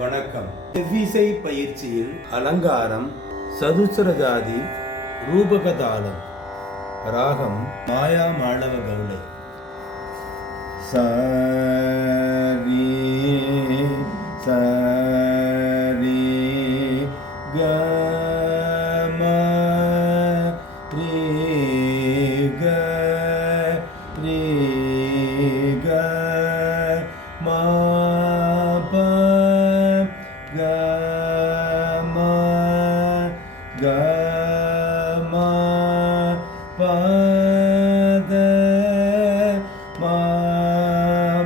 வணக்கம். செவ்விசை பயிற்சியில் அலங்காரம் சதுசரஜாதி ரூபகதாளம் ராகம் மாயா மாளவ கவுளை. சா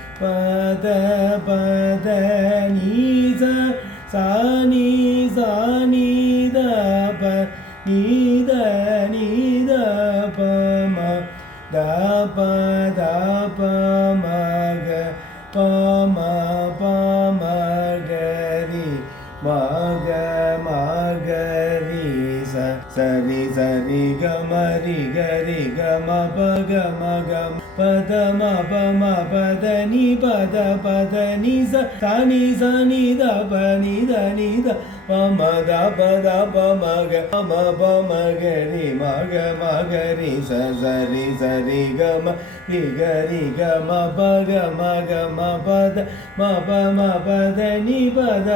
ம க ரே ச ரே ச ரே க ம ரே க ரே க ம ப க ம க ம ப த ம ப ம ப த நீ ப சரி சரி க ம ரி க ரி க ம ப க ம க ம ப த ம ப ம ப த நீ ப த ப த நீ ச ச நீ ச நீ த ப நீ த நீ த ப ம த ப த ப ம க ப ம ப ம க ரி ம க ம க ரி ச ச ரி ச ரி க ம ரி க ரி க ம ப க ம க ம ப த ம ப ம ப த நீ ப த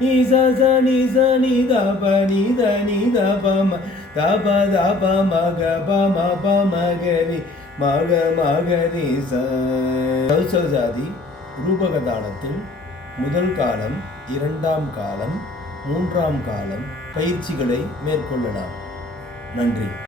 ni sa sa ni sa ni da pa ni da ni da pa ma da pa da pa ma ga pa ma pa ma ga ri ma ga ma ga ri sa சல்சஜாதி ரூபகதானத்தில் முதல் காலம் இரண்டாம் காலம் மூன்றாம் காலம் பயிற்சிகளை மேற்கொள்ளலாம் நன்றி